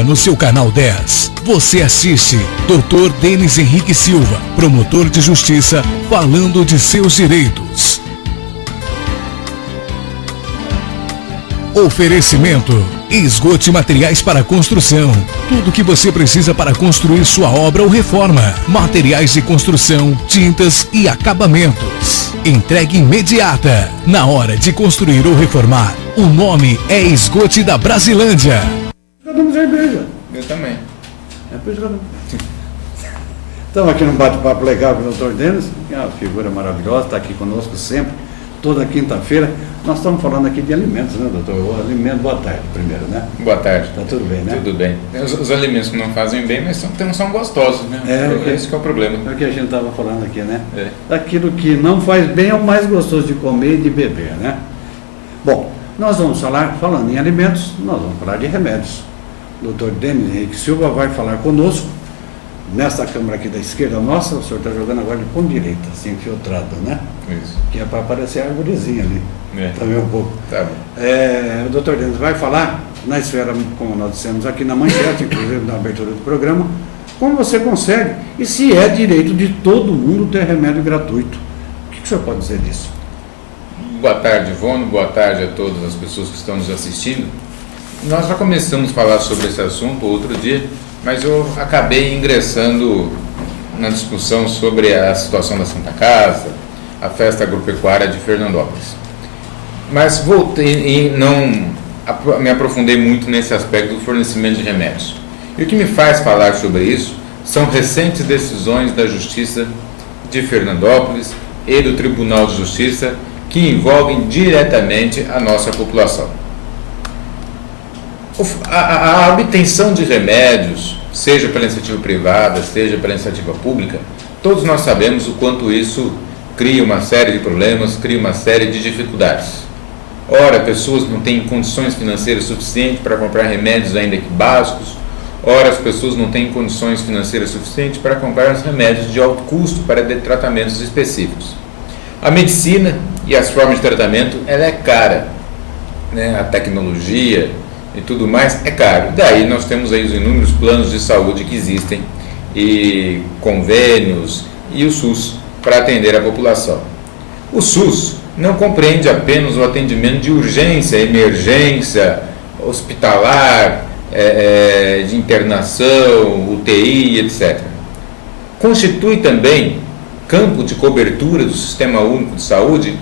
agora no seu canal 10. Você assiste Dr. Denis Henrique Silva, promotor de justiça, falando de seus direitos. Oferecimento: Esgote Materiais para Construção. Tudo o que você precisa para construir sua obra ou reforma. Materiais de construção, tintas e acabamentos. Entrega imediata. Na hora de construir ou reformar, o nome é Esgote da Brasilândia. Tomando cerveja. Eu também. É por isso que eu Estamos aqui num bate-papo legal com o Dr. Denis, que é uma figura maravilhosa, está aqui conosco sempre, toda quinta-feira. Nós estamos falando aqui de alimentos, né, doutor? O alimento, boa tarde primeiro, né? Boa tarde. Está tudo bem, né? Tudo bem. Os alimentos que não fazem bem, mas são gostosos, né? Esse que é o problema. É o que a gente estava falando aqui, né? É. Daquilo que não faz bem é o mais gostoso de comer e de beber, né? Bom, nós vamos falar, falando em alimentos, nós vamos falar de remédios. O Dr. Denis Henrique Silva vai falar conosco, nesta câmera aqui da esquerda nossa. O senhor está jogando agora de ponto direito, assim, infiltrado, né? Isso. Que é para aparecer a arvorezinha ali. É. Também um pouco. Tá bom. O Dr. Denis vai falar na esfera, como nós dissemos aqui na manchete, inclusive na abertura do programa, como você consegue e se é direito de todo mundo ter remédio gratuito. O que o senhor pode dizer disso? Boa tarde, Ivone. Boa tarde a todas as pessoas que estão nos assistindo. Nós já começamos a falar sobre esse assunto outro dia, mas eu acabei ingressando na discussão sobre a situação da Santa Casa, a festa agropecuária de Fernandópolis. Mas voltei e não me aprofundei muito nesse aspecto do fornecimento de remédios. E o que me faz falar sobre isso são recentes decisões da Justiça de Fernandópolis e do Tribunal de Justiça que envolvem diretamente a nossa população. A obtenção de remédios, seja pela iniciativa privada, seja pela iniciativa pública, todos nós sabemos o quanto isso cria uma série de problemas, cria uma série de dificuldades. Ora, pessoas não têm condições financeiras suficientes para comprar remédios ainda que básicos, ora, as pessoas não têm condições financeiras suficientes para comprar os remédios de alto custo para tratamentos específicos. A medicina e as formas de tratamento, ela é cara, né? A tecnologia e tudo mais é caro. Daí nós temos aí os inúmeros planos de saúde que existem e convênios e o SUS para atender a população. O SUS não compreende apenas o atendimento de urgência, emergência, hospitalar, de internação, UTI, etc. Constitui também campo de cobertura do Sistema Único de Saúde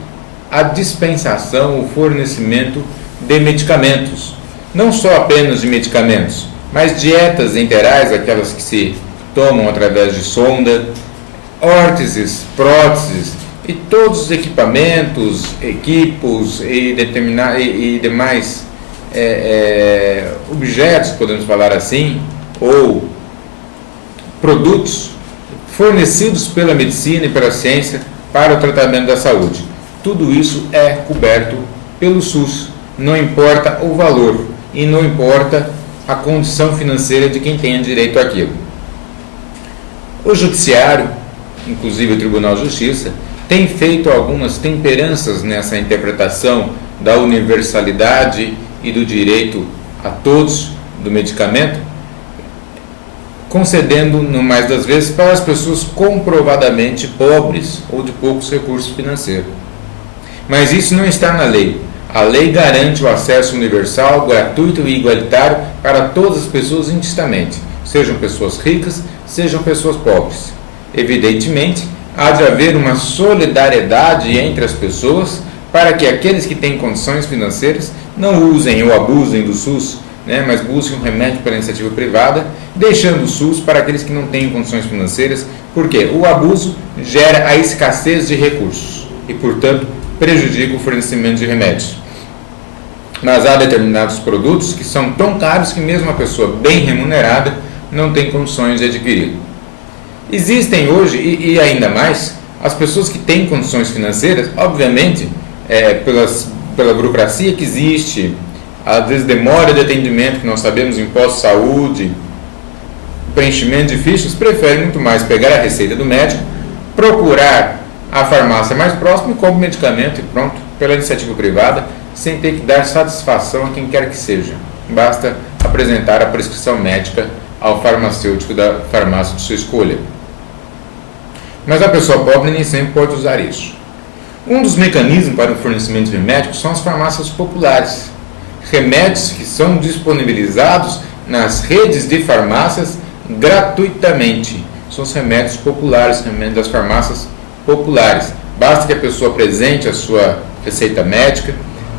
a dispensação, o fornecimento de medicamentos. Não só apenas de medicamentos, mas dietas enterais, aquelas que se tomam através de sonda, órteses, próteses e todos os equipamentos, equipos e demais objetos, podemos falar assim, ou produtos fornecidos pela medicina e pela ciência para o tratamento da saúde. Tudo isso é coberto pelo SUS, não importa o valor e não importa a condição financeira de quem tenha direito àquilo. O Judiciário, inclusive o Tribunal de Justiça, tem feito algumas temperanças nessa interpretação da universalidade e do direito a todos do medicamento, concedendo, no mais das vezes, para as pessoas comprovadamente pobres ou de poucos recursos financeiros. Mas isso não está na lei. A lei garante o acesso universal, gratuito e igualitário para todas as pessoas indistintamente, sejam pessoas ricas, sejam pessoas pobres. Evidentemente, há de haver uma solidariedade entre as pessoas para que aqueles que têm condições financeiras não usem ou abusem do SUS, mas busquem um remédio pela iniciativa privada, deixando o SUS para aqueles que não têm condições financeiras, porque o abuso gera a escassez de recursos e, portanto, prejudica o fornecimento de remédios. Mas há determinados produtos que são tão caros que mesmo uma pessoa bem remunerada não tem condições de adquirir. Existem hoje, e ainda mais, as pessoas que têm condições financeiras, obviamente, pela burocracia que existe, às vezes demora de atendimento, que nós sabemos, imposto de saúde, preenchimento de fichas, preferem muito mais pegar a receita do médico, procurar a farmácia mais próxima e compra o medicamento e pronto, pela iniciativa privada, sem ter que dar satisfação a quem quer que seja. Basta apresentar a prescrição médica ao farmacêutico da farmácia de sua escolha. Mas a pessoa pobre nem sempre pode usar isso. Um dos mecanismos para o fornecimento de remédios são as farmácias populares. Remédios que são disponibilizados nas redes de farmácias gratuitamente. São os remédios populares, remédios das farmácias populares. Basta que a pessoa apresente a sua receita médica,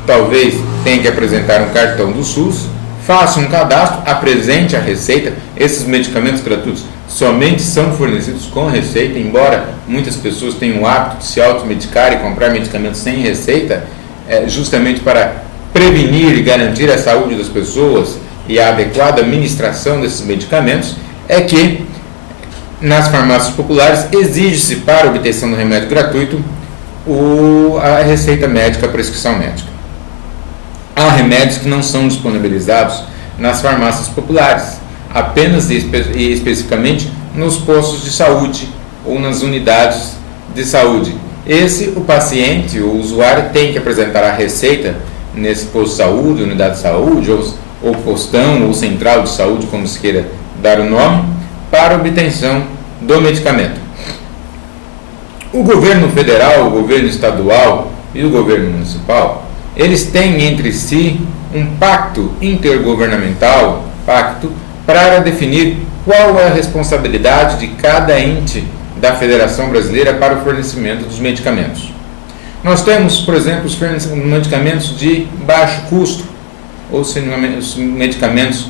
talvez tenha que apresentar um cartão do SUS, faça um cadastro, apresente a receita. Esses medicamentos gratuitos somente são fornecidos com receita, embora muitas pessoas tenham o hábito de se automedicar e comprar medicamentos sem receita, justamente para prevenir e garantir a saúde das pessoas e a adequada administração desses medicamentos, é que nas farmácias populares exige-se para a obtenção do remédio gratuito a receita médica, a prescrição médica. Há remédios que não são disponibilizados nas farmácias populares, apenas e especificamente nos postos de saúde ou nas unidades de saúde. O paciente, o usuário, tem que apresentar a receita nesse posto de saúde, unidade de saúde, ou postão, ou central de saúde, como se queira dar o nome, para obtenção do medicamento. O governo federal, o governo estadual e o governo municipal, eles têm entre si um pacto intergovernamental, para definir qual é a responsabilidade de cada ente da Federação Brasileira para o fornecimento dos medicamentos. Nós temos, por exemplo, os medicamentos de baixo custo, ou os medicamentos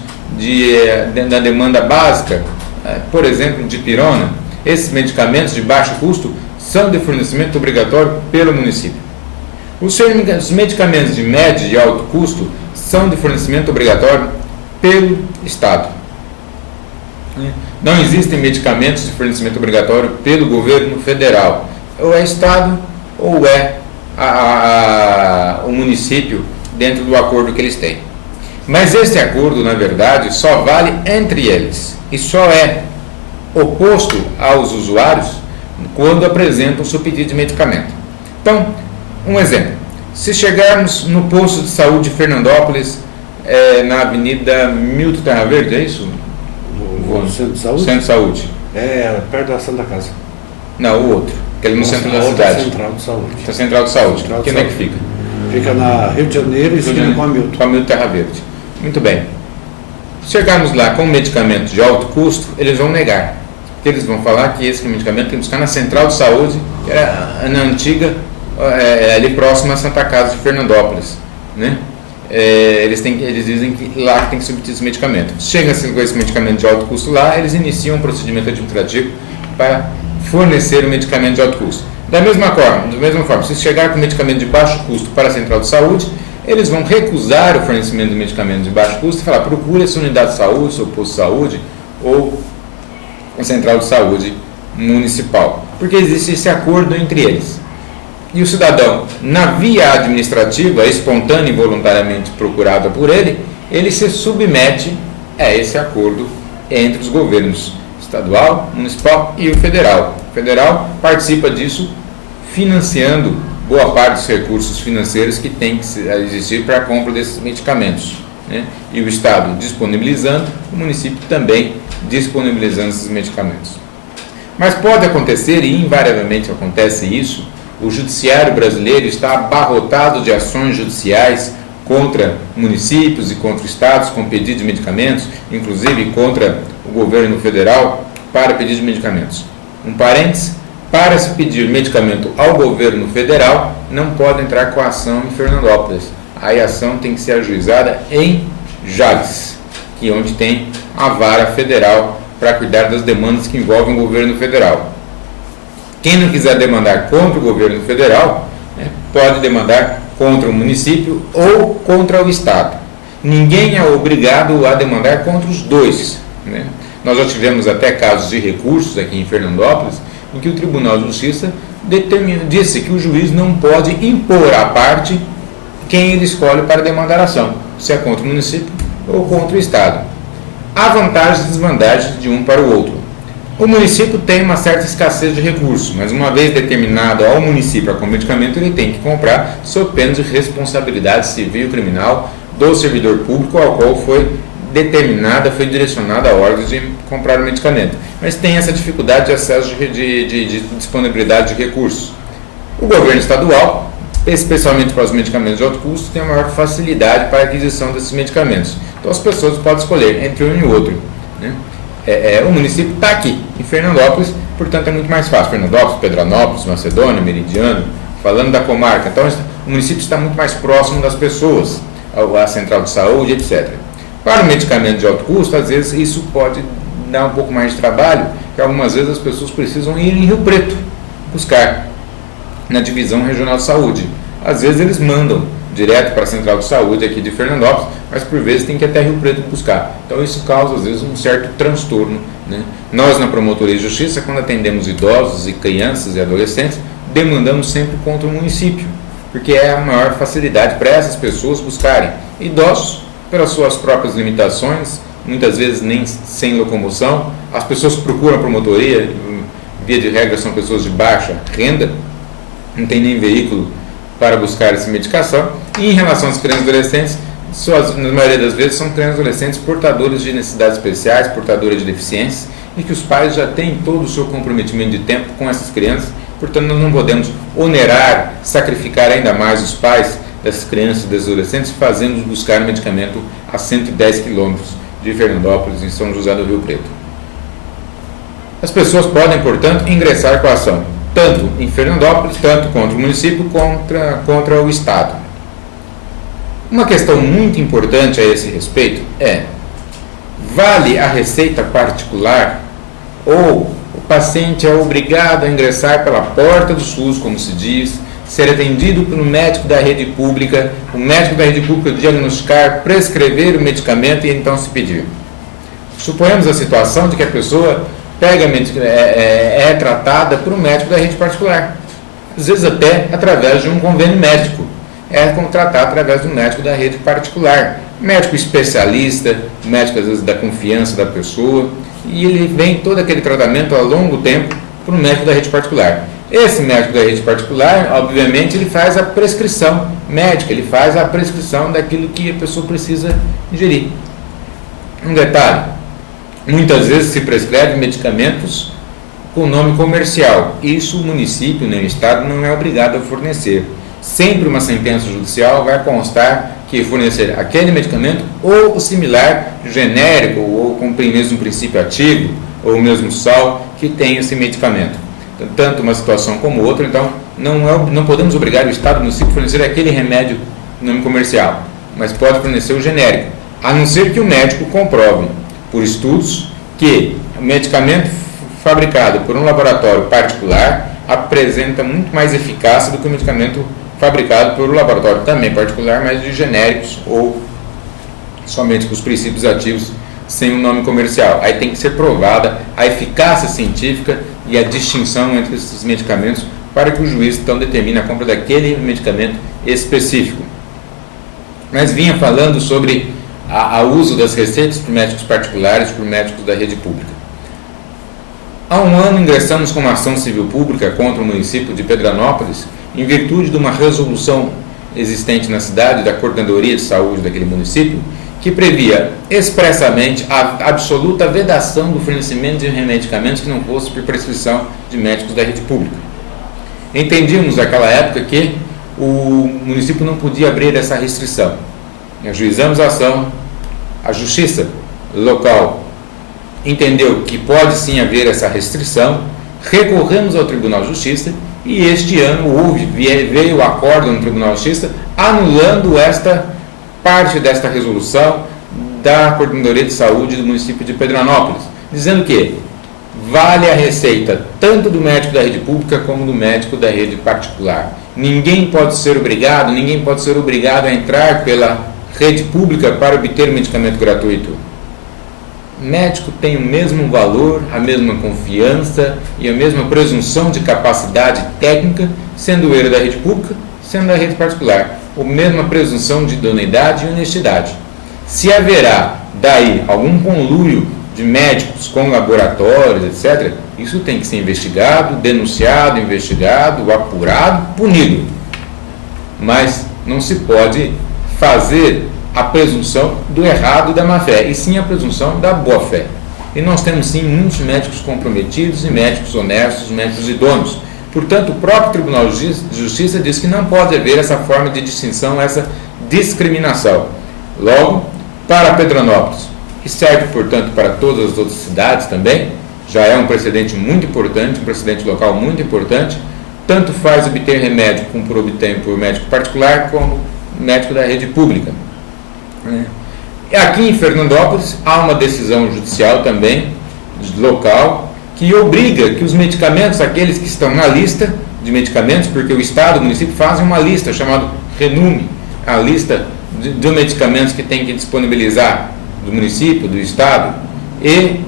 da demanda básica, por exemplo, de pirona. Esses medicamentos de baixo custo são de fornecimento obrigatório pelo município. Os medicamentos de médio e alto custo são de fornecimento obrigatório pelo Estado. Não existem medicamentos de fornecimento obrigatório pelo governo federal. Ou é Estado ou é o município dentro do acordo que eles têm. Mas esse acordo, na verdade, só vale entre eles e só é oposto aos usuários quando apresentam o seu pedido de medicamento. Então, um exemplo. Se chegarmos no posto de saúde de Fernandópolis, na Avenida Milton Terra Verde, é isso? O centro de saúde? Centro de saúde. É, perto da Santa Casa. Não, o outro. Aquele no centro da cidade. Central de Saúde. A Central de Saúde. Onde é que fica? Fica na Rio de Janeiro e esquina com a Milton. Com a Milton Terra Verde. Muito bem. Se chegarmos lá com um medicamento de alto custo, eles vão negar. Porque eles vão falar que esse medicamento tem que buscar na Central de Saúde, que era na antiga, ali próximo à Santa Casa de Fernandópolis. Né? Eles dizem que lá tem que ser obtido esse medicamento. Chega-se com esse medicamento de alto custo lá, eles iniciam um procedimento administrativo para fornecer o medicamento de alto custo. Da mesma forma, se chegar com medicamento de baixo custo para a Central de Saúde, eles vão recusar o fornecimento de medicamento de baixo custo e falar: procure essa unidade de saúde, seu posto de saúde ou a Central de Saúde municipal. Porque existe esse acordo entre eles. E o cidadão, na via administrativa, espontânea e voluntariamente procurada por ele, ele se submete a esse acordo entre os governos estadual, municipal e o federal. O federal participa disso financiando boa parte dos recursos financeiros que tem que existir para a compra desses medicamentos. Né? E o Estado disponibilizando, o município também disponibilizando esses medicamentos. Mas pode acontecer, e invariavelmente acontece isso, o judiciário brasileiro está abarrotado de ações judiciais contra municípios e contra estados com pedido de medicamentos, inclusive contra o governo federal para pedido de medicamentos. Um parênteses: para se pedir medicamento ao governo federal, não pode entrar com a ação em Fernandópolis. Aí a ação tem que ser ajuizada em Jales, que é onde tem a vara federal para cuidar das demandas que envolvem o governo federal. Quem não quiser demandar contra o governo federal, pode demandar contra o município ou contra o Estado. Ninguém é obrigado a demandar contra os dois. Né? Nós já tivemos até casos de recursos aqui em Fernandópolis, em que o Tribunal de Justiça disse que o juiz não pode impor à parte quem ele escolhe para demandar a ação, se é contra o município ou contra o Estado. Há vantagens e desvantagens de um para o outro. O município tem uma certa escassez de recursos, mas uma vez determinado ao município a medicamento, ele tem que comprar sob pena de responsabilidade civil e criminal do servidor público ao qual foi determinada, foi direcionada a ordens de comprar o medicamento, mas tem essa dificuldade de acesso de disponibilidade de recursos. O governo estadual, especialmente para os medicamentos de alto custo, tem a maior facilidade para a aquisição desses medicamentos. Então as pessoas podem escolher entre um e outro, né? O município está aqui, em Fernandópolis, portanto é muito mais fácil. Fernandópolis, Pedranópolis, Macedônia, Meridiano, falando da comarca. Então o município está muito mais próximo das pessoas, a central de saúde, etc. Para o medicamento de alto custo, às vezes isso pode dar um pouco mais de trabalho, que algumas vezes as pessoas precisam ir em Rio Preto buscar, na divisão regional de saúde. Às vezes eles mandam direto para a central de saúde aqui de Fernandópolis, mas por vezes tem que ir até Rio Preto buscar. Então isso causa às vezes um certo transtorno, né? Nós na Promotoria de Justiça, quando atendemos idosos e crianças e adolescentes, demandamos sempre contra o município, porque é a maior facilidade para essas pessoas buscarem. Idosos, pelas suas próprias limitações, muitas vezes nem sem locomoção, as pessoas que procuram a promotoria, via de regra são pessoas de baixa renda, não tem nem veículo para buscar essa medicação. E em relação às crianças e adolescentes, na maioria das vezes são crianças e adolescentes portadores de necessidades especiais, portadores de deficiências, e que os pais já têm todo o seu comprometimento de tempo com essas crianças. Portanto, nós não podemos onerar, sacrificar ainda mais os pais dessas crianças e desses adolescentes, fazendo buscar medicamento a 110 quilômetros de Fernandópolis, em São José do Rio Preto. As pessoas podem, portanto, ingressar com a ação, tanto em Fernandópolis, tanto contra o município, contra o Estado. Uma questão muito importante a esse respeito é: vale a receita particular ou o paciente é obrigado a ingressar pela porta do SUS, como se diz, ser atendido pelo médico da rede pública, o médico da rede pública diagnosticar, prescrever o medicamento e então se pedir? Suponhamos a situação de que a pessoa é tratada por um médico da rede particular, às vezes até através de um convênio médico, é contratar através do médico da rede particular, médico especialista, médico às vezes da confiança da pessoa, e ele vem todo aquele tratamento a longo tempo para o médico da rede particular. Esse médico da rede particular, obviamente, ele faz a prescrição médica, ele faz a prescrição daquilo que a pessoa precisa ingerir. Um detalhe: muitas vezes se prescreve medicamentos com nome comercial. Isso o município, nem o Estado, não é obrigado a fornecer. Sempre uma sentença judicial vai constar que fornecer aquele medicamento ou o similar, genérico, ou com o mesmo princípio ativo, ou o mesmo sal que tem esse medicamento. Tanto uma situação como outra, então não podemos obrigar o Estado, o município, a fornecer aquele remédio nome comercial, mas pode fornecer o genérico, a não ser que o médico comprove por estudos que o medicamento fabricado por um laboratório particular apresenta muito mais eficácia do que o medicamento fabricado por um laboratório também particular, mas de genéricos ou somente com os princípios ativos sem um nome comercial. Aí tem que ser provada a eficácia científica e a distinção entre esses medicamentos para que o juiz então determine a compra daquele medicamento específico. Mas vinha falando sobre o uso das receitas por médicos particulares e por médicos da rede pública. Há um ano ingressamos com uma ação civil pública contra o município de Pedranópolis, em virtude de uma resolução existente na cidade da Coordenadoria de Saúde daquele município, que previa expressamente a absoluta vedação do fornecimento de medicamentos que não fosse por prescrição de médicos da rede pública. Entendíamos naquela época que o município não podia abrir essa restrição. Ajuizamos a ação, a justiça local entendeu que pode sim haver essa restrição, recorremos ao Tribunal de Justiça e este ano veio o acordo no Tribunal de Justiça anulando esta parte desta resolução da Coordenadoria de Saúde do município de Pedranópolis, dizendo que vale a receita tanto do médico da rede pública como do médico da rede particular. Ninguém pode ser obrigado a entrar pela rede pública para obter medicamento gratuito. Médico tem o mesmo valor, a mesma confiança e a mesma presunção de capacidade técnica, sendo ele da rede pública, sendo da rede particular. A mesma presunção de idoneidade e honestidade. Se haverá daí algum conluio de médicos com laboratórios, etc., isso tem que ser investigado, denunciado, apurado, punido. Mas não se pode fazer a presunção do errado e da má-fé, e sim a presunção da boa-fé. E nós temos sim muitos médicos comprometidos e médicos honestos, médicos idôneos. Portanto, o próprio Tribunal de Justiça diz que não pode haver essa forma de distinção, essa discriminação. Logo, para Pedranópolis, que serve, portanto, para todas as outras cidades também, já é um precedente muito importante, um precedente local muito importante. Tanto faz obter remédio como por obter por médico particular, como médico da rede pública. Aqui em Fernandópolis há uma decisão judicial também, local, que obriga que os medicamentos, aqueles que estão na lista de medicamentos, porque o Estado e o município fazem uma lista chamada RENUME, a lista de medicamentos que tem que disponibilizar do município, do Estado, e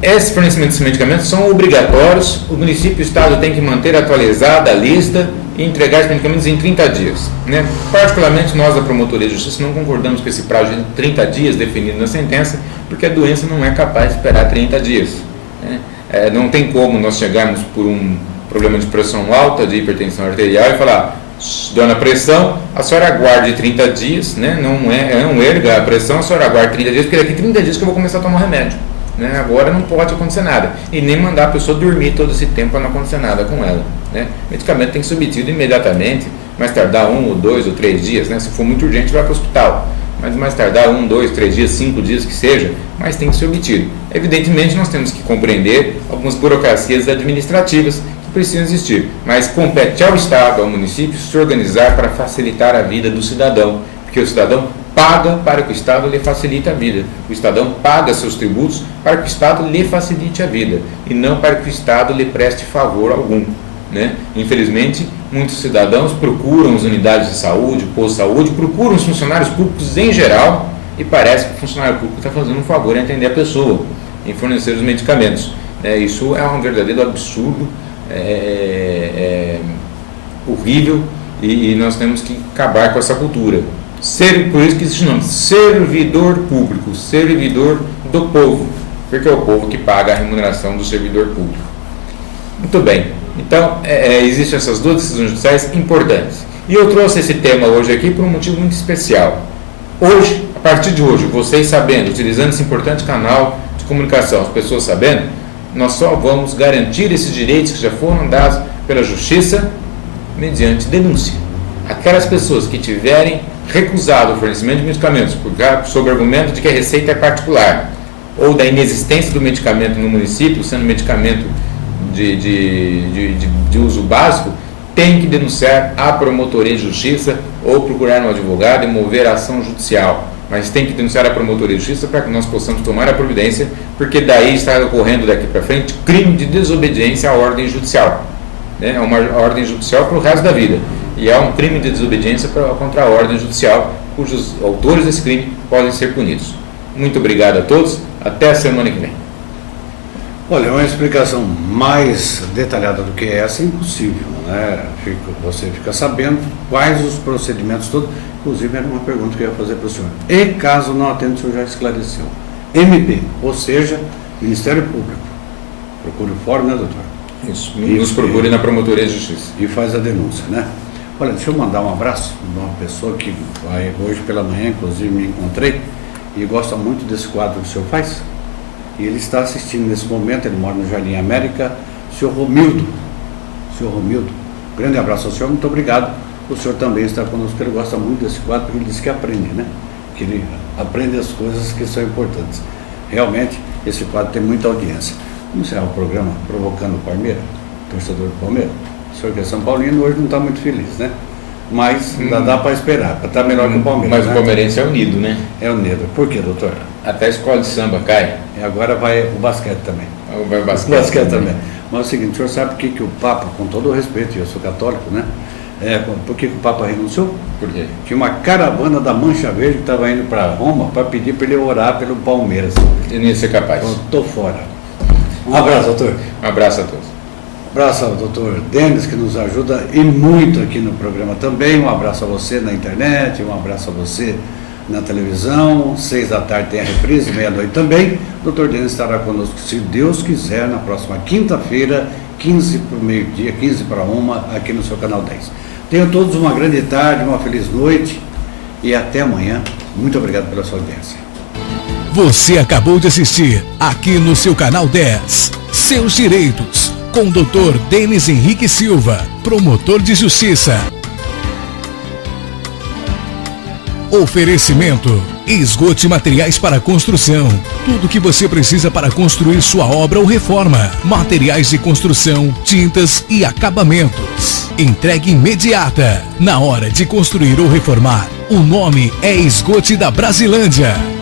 esses fornecimentos de medicamentos são obrigatórios, o município e o Estado têm que manter atualizada a lista e entregar os medicamentos em 30 dias. Particularmente nós da Promotoria de Justiça não concordamos com esse prazo de 30 dias definido na sentença, porque a doença não é capaz de esperar 30 dias. Não tem como nós chegarmos por um problema de pressão alta, de hipertensão arterial e falar, dona pressão, a senhora aguarde 30 dias, não erga a pressão, a senhora aguarde 30 dias, porque daqui 30 dias que eu vou começar a tomar remédio. Agora não pode acontecer nada, e nem mandar a pessoa dormir todo esse tempo para não acontecer nada com ela. O medicamento tem que ser submetido imediatamente, mais tardar 1 ou 2 ou 3 dias, se for muito urgente vai para o hospital, mas mais tardar 1, 2, 3 dias, 5 dias que seja, mas tem que ser obtido. Evidentemente nós temos que compreender algumas burocracias administrativas que precisam existir, mas compete ao Estado, ao município, se organizar para facilitar a vida do cidadão, porque o cidadão paga para que o Estado lhe facilite a vida. O cidadão paga seus tributos para que o Estado lhe facilite a vida, e não para que o Estado lhe preste favor algum. Infelizmente, muitos cidadãos procuram as unidades de saúde, posto de saúde, procuram os funcionários públicos em geral, e parece que o funcionário público está fazendo um favor em atender a pessoa, em fornecer os medicamentos. Isso é um verdadeiro absurdo, horrível, e nós temos que acabar com essa cultura. Por isso que existe o nome, servidor público, servidor do povo, porque é o povo que paga a remuneração do servidor público. Muito bem, então existem essas duas decisões judiciais importantes. E eu trouxe esse tema hoje aqui por um motivo muito especial. Hoje, a partir de hoje, vocês sabendo, utilizando esse importante canal de comunicação, as pessoas sabendo, nós só vamos garantir esses direitos que já foram dados pela Justiça mediante denúncia. Aquelas pessoas que tiverem recusado o fornecimento de medicamentos sob o argumento de que a receita é particular, ou da inexistência do medicamento no município, sendo medicamento de uso básico, tem que denunciar à Promotoria de Justiça ou procurar um advogado e mover a ação judicial. Mas tem que denunciar à Promotoria de Justiça para que nós possamos tomar a providência, porque daí está ocorrendo daqui para frente crime de desobediência à ordem judicial. É uma ordem judicial para o resto da vida. E há um crime de desobediência contra a ordem judicial, cujos autores desse crime podem ser punidos. Muito obrigado a todos, até a semana que vem. Olha, uma explicação mais detalhada do que essa é impossível, Você fica sabendo quais os procedimentos todos, inclusive era uma pergunta que eu ia fazer para o senhor. E caso não atenda, o senhor já esclareceu. MP, ou seja, Ministério Público. Procure o fórum, doutor? Isso, nos procure na Promotoria de Justiça. E faz a denúncia, Olha, deixa eu mandar um abraço de uma pessoa que hoje pela manhã, inclusive, me encontrei e gosta muito desse quadro que o senhor faz. E ele está assistindo nesse momento, ele mora no Jardim América, o senhor Romildo. Senhor Romildo, grande abraço ao senhor, muito obrigado. O senhor também está conosco, ele gosta muito desse quadro, porque ele disse que aprende, Que ele aprende as coisas que são importantes. Realmente, esse quadro tem muita audiência. Vamos encerrar o programa provocando o Palmeiras, torcedor do Palmeiras. O senhor que é São Paulino hoje não está muito feliz, Mas ainda dá para esperar, para estar melhor que o Palmeiras. Mas o palmeirense é unido, É unido. Por quê, doutor? Até a escola de samba cai. E agora vai o basquete também. Vai o basquete também. Mas é o seguinte, o senhor sabe por que o Papa, com todo o respeito, e eu sou católico, por que o Papa renunciou? Por quê? Tinha uma caravana da Mancha Verde que estava indo para Roma para pedir para ele orar pelo Palmeiras. Ele não ia ser capaz. Eu estou fora. Um abraço, doutor. Um abraço a todos. Um abraço ao doutor Denis, que nos ajuda e muito aqui no programa também. Um abraço a você na internet, um abraço a você na televisão. 6 da tarde tem a reprise, meia-noite também. O doutor Denis estará conosco, se Deus quiser, na próxima quinta-feira, 15 para o meio-dia, 15 para 1, aqui no seu canal 10. Tenham todos uma grande tarde, uma feliz noite e até amanhã. Muito obrigado pela sua audiência. Você acabou de assistir aqui no seu canal 10, Seus Direitos, com o Dr. Denis Henrique Silva, promotor de justiça. Oferecimento: Esgote Materiais para Construção. Tudo o que você precisa para construir sua obra ou reforma. Materiais de construção, tintas e acabamentos. Entrega imediata. Na hora de construir ou reformar, o nome é Esgote da Brasilândia.